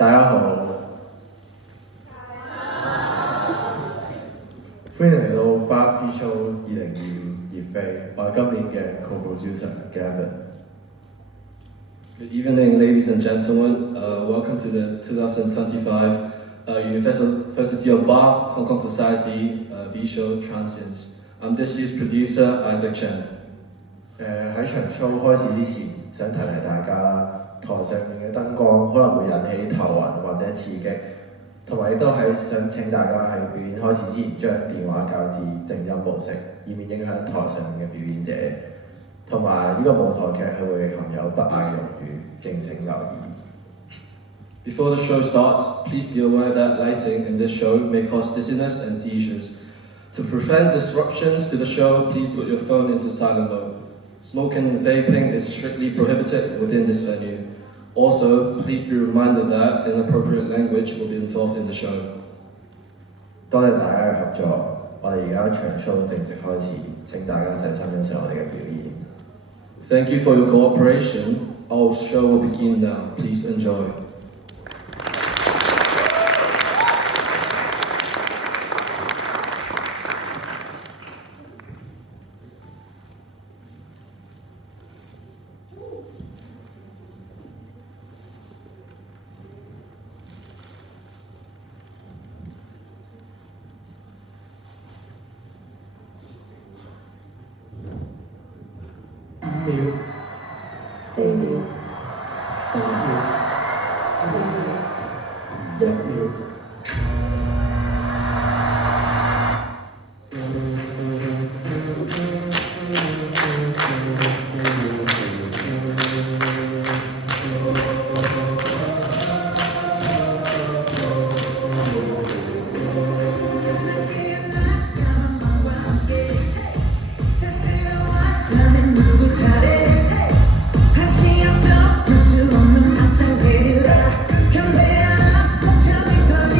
大家好，歡迎嚟到 Bar Show 2025熱飛，我係今年嘅 co-producer Gavin。 Good evening, ladies and gentlemen. Welcome to the 2025 University of Bath Hong Kong Society V-Show Transients. I'm this year's producer, Isaac Chen. 喺場 show 開始之前，想提大家啦，台上面嘅燈光可能會引起頭暈或者刺激，同埋亦都係想請大家喺表演開始之前將電話校至靜音模式，以免影響台上面嘅表演者。同埋呢個舞台劇係會含有不雅嘅用語，敬請留意。 Before the show starts, please be aware that lighting in this show may cause dizziness and seizures. To prevent disruptions to the show, please put your phone into silent mode. Smoking and vaping is strictly prohibited within this venue. Also, please be reminded that inappropriate language will be involved in the show. 多謝大家嘅合作，我哋而家場 show 正式開始，請大家細心欣賞我哋嘅表演。 Thank you for your cooperation. Our show will begin now. Please enjoy. New. Say new. Say new. Get new. 한치 앞도 볼 수 없는 앞장 게릴라 경계 하나 멈춰 터지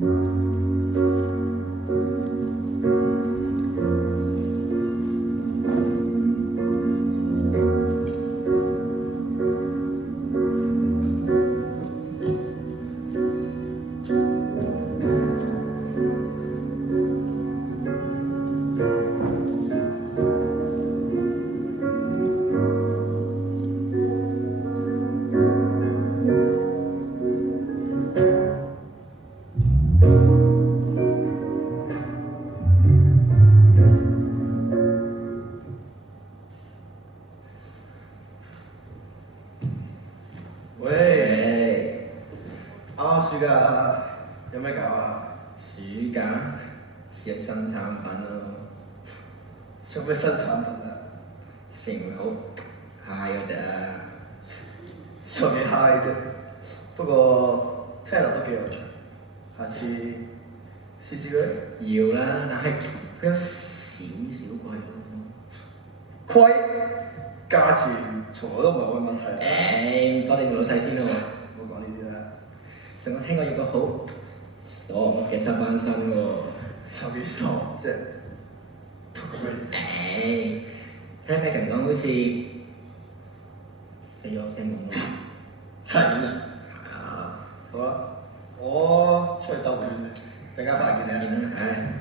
喂，啱啱暑假有咩搞啊？暑假試下新產品咯，有咩新產品啊？食唔好 high 嗰只啊！有幾 high 啫，不過聽落都幾有趣，下次試試佢。要啦，但係佢有少少貴咯。貴，價錢從來都唔係我嘅問題。誒，多謝你老細先咯。唔好講呢啲啦，上個聽過有個好傻嘅插班生喎。有幾傻啫？誒，聽 Megan 講好似死咗 friend 咁喎。真係啊！係啊，好啦，我出去兜圈，陣間翻嚟見你啊。見啦，唉。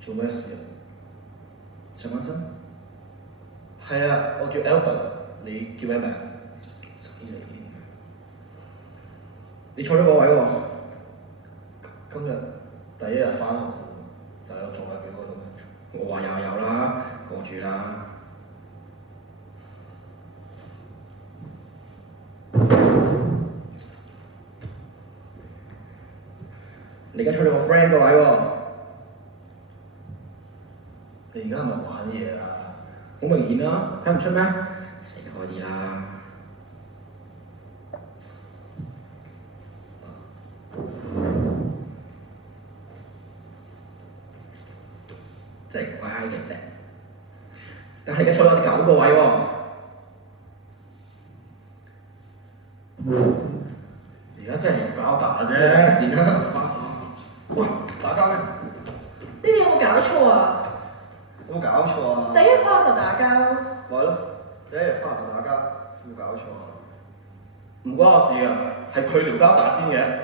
做咩事啊？上翻身，係啊，我叫 Albert，你叫咩名？死你！你坐咗個位喎。今日第一日翻學就有做嘅表嗰度咩？我話有啦，過住啦。你而家坐咗個 friend 個位喎，你而家係咪玩嘢啊？好明顯啦，睇唔出咩？死開啲啦！真係乖嘅啫，但係而家坐咗隻狗個位喎。而家真係要搞打啫。點啦？喂，打交咩？你哋有冇搞錯啊？有冇搞錯啊？第一日翻學就打交，咪係咯，第一日翻學就打交，有冇搞錯啊？唔關我事啊，係佢撩交打先嘅。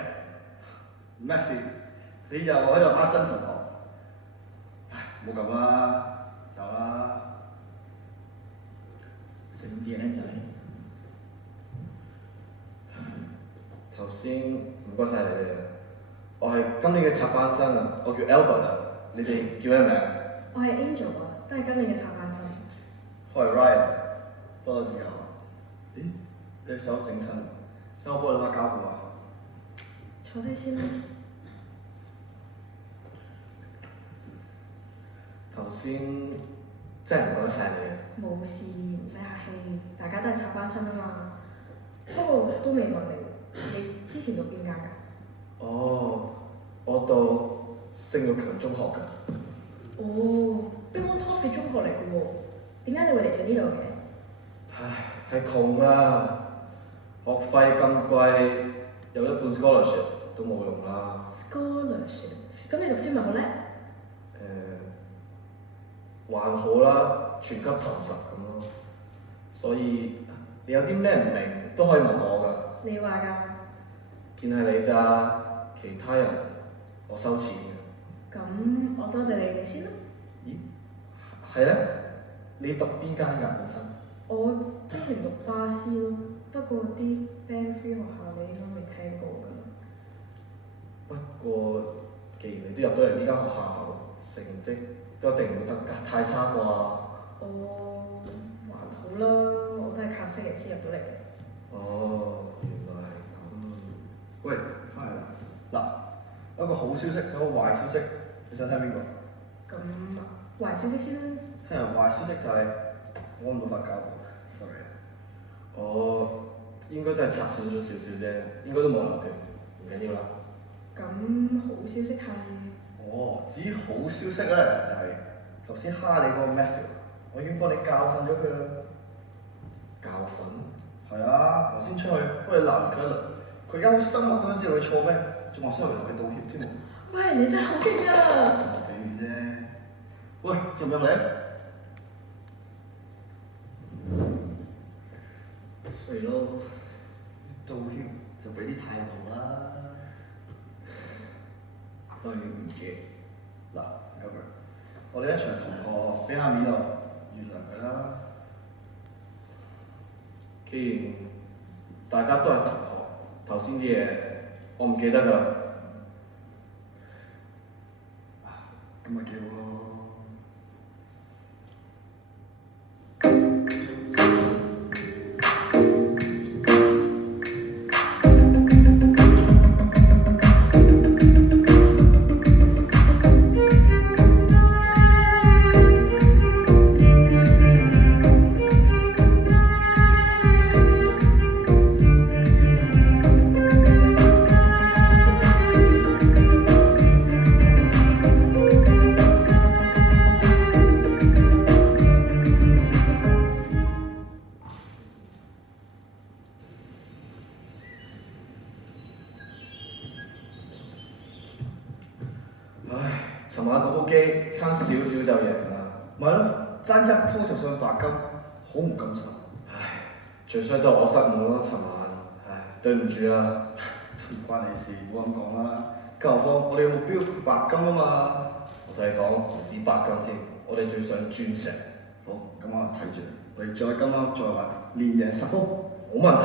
咩事？你又喺度呃新同學？唉，冇咁啦，走啦。成啲靚仔，頭先唔該晒你哋啊，我係今年嘅插班生啊，我叫 Albert 啊，你哋叫咩名？我係 Angel 啊，都係今年嘅插班生。我係 Ryan，多多指教。咦？你手整親，等我幫你攞膠布啊！坐低先啦。頭先真係唔該晒你啊。冇事，唔使客氣，大家都係插班生啊嘛。不過都未問你，你之前讀邊間㗎？哦，我讀聖玉強中學㗎。哦，乒乓 top 嘅中學嚟嘅喎，點解你會嚟到呢度嘅？唉，係窮啊，學費咁貴，有一半 scholarship 都冇用啦。Scholarship，咁你讀書咪好叻？還好啦，全級頭10咁咯。所以你有啲咩唔明都可以問我㗎。你話㗎？見係你咋，其他人我收錢嘅。咁我多謝你哋先啦。咦？係咧？你讀邊間㗎本身？我之前讀巴斯咯，不過啲 Band 3學校你應該未聽過㗎。不過既然你都入到嚟呢間學校，成績都一定唔會得㗎，太差啩。我還好啦，我都係靠識人先入到嚟嘅。哦，原來係咁。喂，翻嚟啦！嗱，有一個好消息，有一個壞消息，你想聽邊個？咁壞消息先啦。壞消息就係我揾唔到發膠，sorry。我應該都係拆少咗少少啫，應該都冇流血，唔緊要啦。咁好消息係，至於好消息咧，就係頭先蝦你嗰個 Matthew，我已經幫你教訓咗佢啦。教訓？係啊，頭先出去幫你鬧完佢一輪，佢而家好深刻咁樣知道佢錯咩，仲話先嚟同你道歉添喎。喂，你真係好勁啊！比喻啫。喂，入唔入嚟？衰咯，道歉就俾啲態度啦。對唔住。嗱，有佢，我哋一場同學，俾下面我，原諒佢啦。既然大家都係同學，頭先啲嘢我唔記得㗎啦。咁咪幾好咯。尋晚賭機差少少就贏啦。咪咯，爭一鋪就上白金，好唔甘心。唉，最衰都係我失誤咯，尋晚。唉，對唔住啊。唔關你事，唔好咁講啦。更何況我哋嘅目標白金啊嘛。我同你講，唔止白金添，我哋最想鑽石。好，今晚睇住，我哋再今晚再玩，連贏10鋪。冇問題。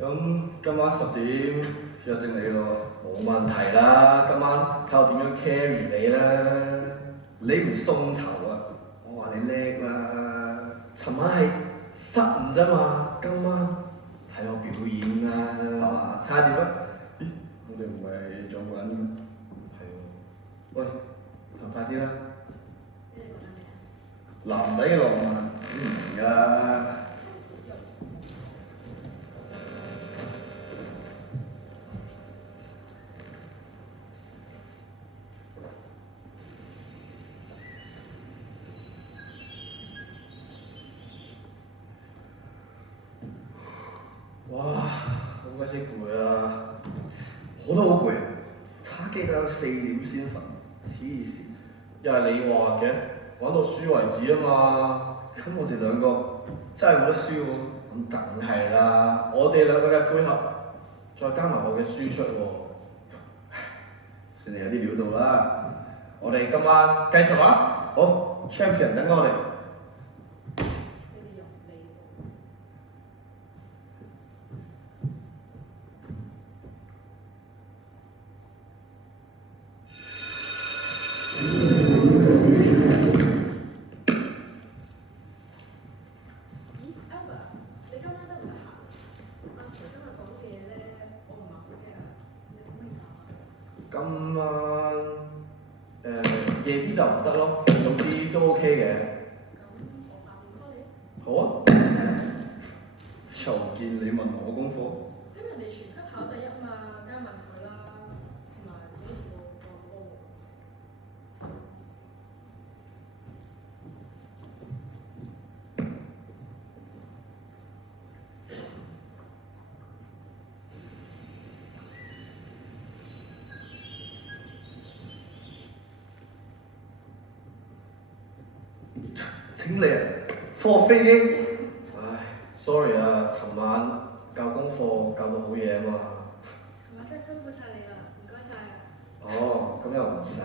咁今晚10點約定你咯。冇問題啦，今晚睇我點樣 carry 你啦。你唔鬆頭啊，我話你叻啦。尋晚係失誤啫嘛，今晚睇我表演啦。啊，差點啊！咦，我哋唔係仲玩咩？係喎。喂，就快啲啦。男仔嘅浪漫你唔明㗎。哇，好鬼死攰啊！我都好攰，打機打到4點先瞓，黐線。又係你話嘅，玩到輸為止啊嘛。咁我哋兩個真係冇得輸喎。咁梗係啦，我哋兩個嘅配合，再加埋我嘅輸出喎。算你有啲料到啦。我哋今晚繼續啊！好 ，Champion 等我哋。今晚夜啲就唔得咯，總之都 OK 嘅。好啊。又見你問我功課。咁人哋全級考第一嘛，梗係問佢啦，同埋幾時報報高？頂你啊！放飛機。唉，sorry 啊，尋晚教功課教到好夜啊嘛。哇！真係辛苦晒你啦，唔該晒啊！哦，咁又唔使。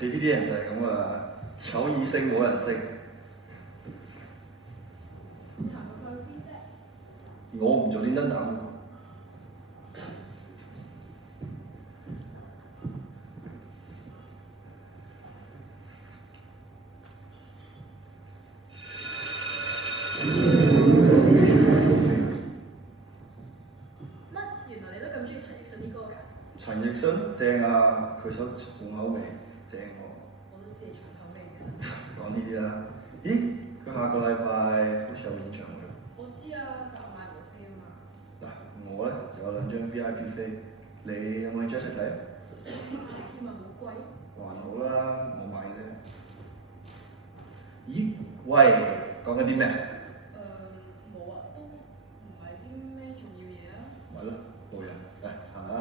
你呢啲人就係咁啊，有異性冇人性。行到去邊啫？我唔做電燈膽。正啊，佢手重口味，正喎。我都知係重口味嘅。講呢啲啦。咦？佢下個禮拜好似有演唱會。我知啊，但我買唔到飛啊嘛。嗱，我咧就有2張 VIP 飛，你有冇興趣一齊睇？要咪好貴？還好啦，我買啫。咦？喂，講緊啲咩？冇啊，都唔係啲咩重要嘢啊。咪咯，冇人，嚟行啦。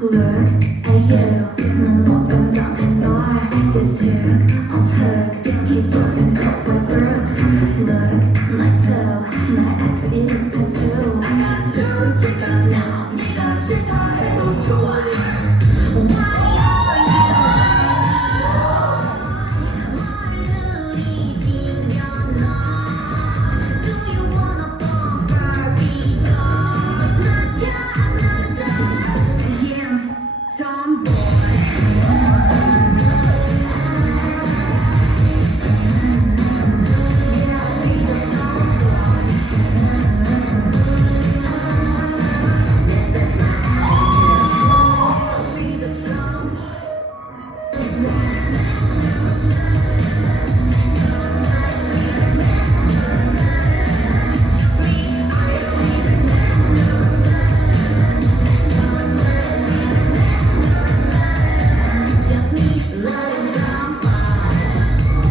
Look at you, 넌 뭐가 정해 널 You took off hook, 기분은 cold brew Look, my toe, 날 accident tattoo I got to take them now, 네가 싫다 해도 좋아 Why 얼굴이 찡겨나 Do you wanna bump Barbie dolls? I'm not a doll Yeah, I'm tomboy Just me, love and tomboy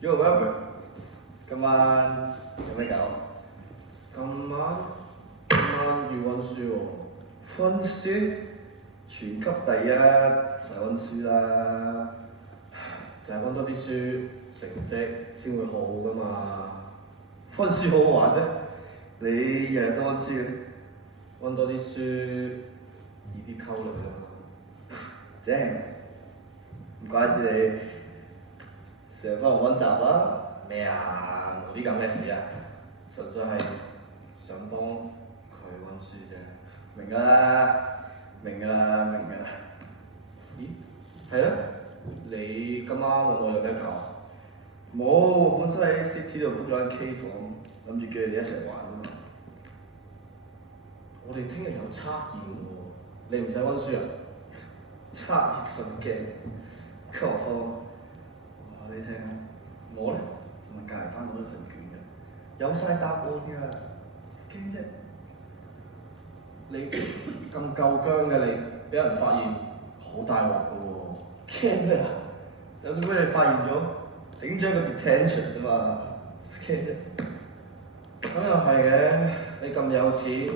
Yo Robert，今晚有咩搞？今晚要温書喎。温書，全級第一，實温書啦。就係温多啲書，成績先會好噶嘛。温書好玩咩？你日日都温書嘅？温多啲書，易啲溝女啊嘛。正，唔怪之你成日翻學温習啦。咩啊？冇啲咁嘅事啊，純粹係想幫佢温書啫。明㗎啦，明㗎啦，明㗎啦。咦？係咧？你今晚揾我有咩搞啊？冇，本身喺 City 度 book 咗間 K 房，諗住叫你哋一齊玩㗎嘛。我哋聽日有測驗喎，你唔使温書啊？測驗神經，何況我話你聽，我咧同埋隔離班攞咗份卷嘅，有晒答案㗎，驚啫。你咁夠薑嘅你，俾人發現好大鑊㗎喎。驚咩啊？就算俾你發現咗，頂咗一個 detention 啫嘛，驚啫。咁又係嘅，你咁有錢，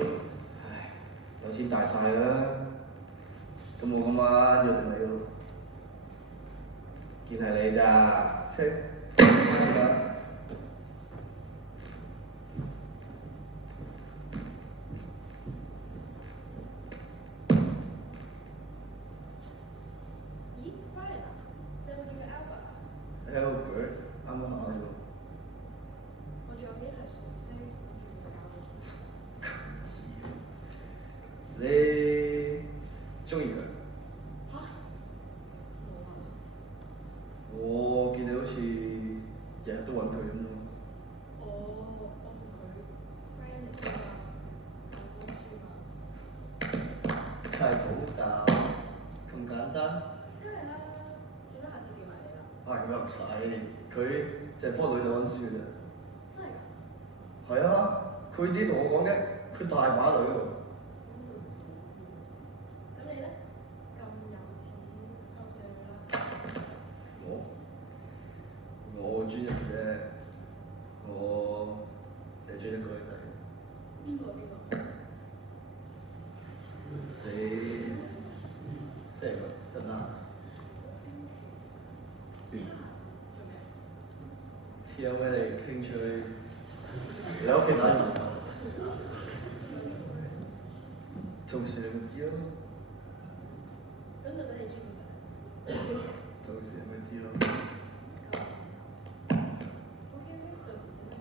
唉，有錢大晒㗎啦。咁我今晚約定你咯。見係你咋？ OK，拜拜。咦，Ryan 啊，你有冇見過 Albert 啊？ Albert 啱啱考咗。中意佢。嚇？冇啊！我見你好似日日都揾佢咁咯。我同佢 friend 嚟㗎嘛，教書嘛。就係補習咁簡單？梗係啦，記得下次叫埋你啦。咁又唔使，佢就係幫女仔温書嘅啫。真係㗎？係啊，佢自己同我講嘅，佢大把女喎。咁你咧？咁有錢，收上去啦。我專一嘅，我係追一個女仔。邊個？你星期六得啦？做咩？似有咩你興趣？你屋企打籃球？到時你咪知咯。咁就等你中意㗎。到時你咪知咯。OK，到時見啦。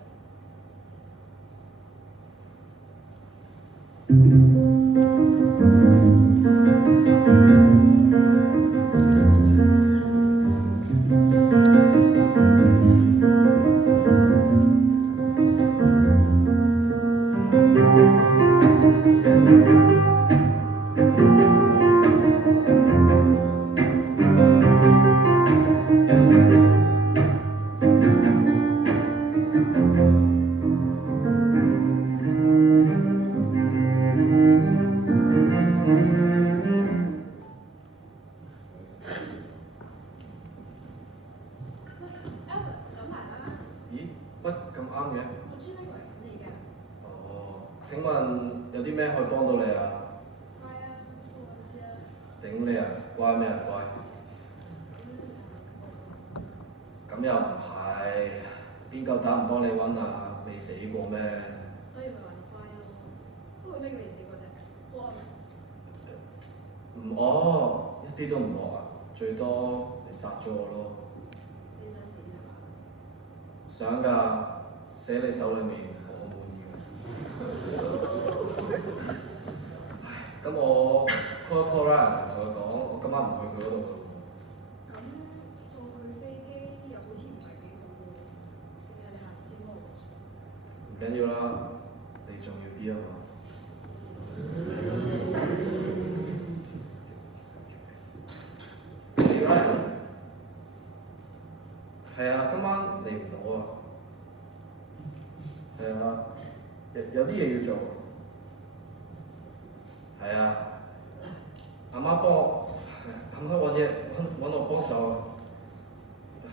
咦？乜咁啱嘅？我專登過嚟揾你㗎。哦，請問有啲咩可以幫到你啊？係啊，我揾事啊。頂你啊！乖咩啊乖？咁又唔係，邊夠膽唔幫你揾啊？未死過咩？所以咪話你乖咯。不過咩叫你死過啫？惡咩？唔惡，一啲都唔惡啊！最多你殺咗我咯。你想死咋嘛？想㗎，寫你手裏面我好滿意嘅。唉，咁我 call Ryan 同佢講，我今晚唔去佢嗰度㗎喎。咁送佢飛機又好似唔係幾好喎。定係你下次先幫我講？唔緊要啦，你重要啲啊嘛。你 Ryan？係啊，今晚嚟唔到啊。係啊，有啲嘢要做。係啊，阿媽幫我，阿媽揾嘢揾我幫手啊。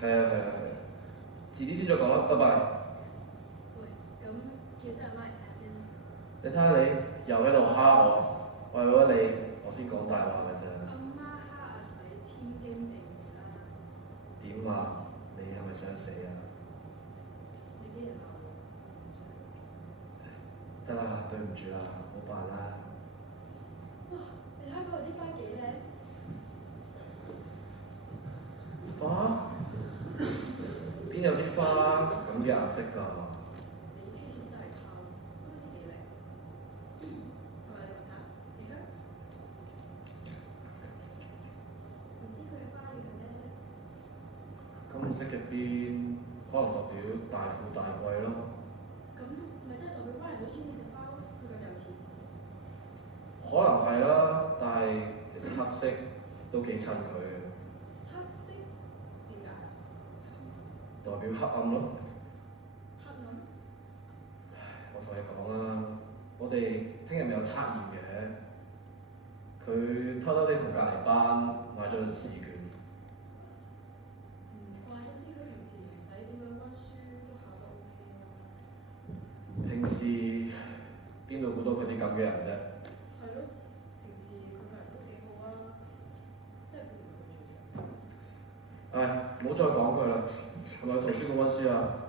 係啊，遲啲先再講啦，拜拜。喂，咁叫聲阿媽嚟睇下先啦。你睇下你又喺度蝦我，為咗你我先講大話嘅啫。阿媽蝦阿仔天經地義啦。點啊？你係咪想死啊？你啲人鬧我，得啦，對唔住啦，冇辦啦。哇！你睇嗰度啲花幾靚。花？邊有啲花咁嘅顏色㗎？你 taste 真係差，都好似幾靚。係咪你聞下？你香？唔知佢嘅花語係咩咧？金色嘅邊可能代表大富大貴咯。咁咪真係代表班人都中意食花咯？佢咁有錢。可能係啦，但係其實黑色都幾襯佢嘅，黑色點解？代表黑暗咯。黑暗？我同你講啦，我哋聽日咪有測驗嘅，佢偷偷地同隔離班買咗個試卷。唔怪得知佢平時唔使點樣温書都考得 OK 啦。平時邊度估到佢啲咁嘅人啫？係咯，平時佢個人都幾好啊，即係佢唔係佢做嘅。唉，唔好再講佢啦，係咪去圖書館温書啊？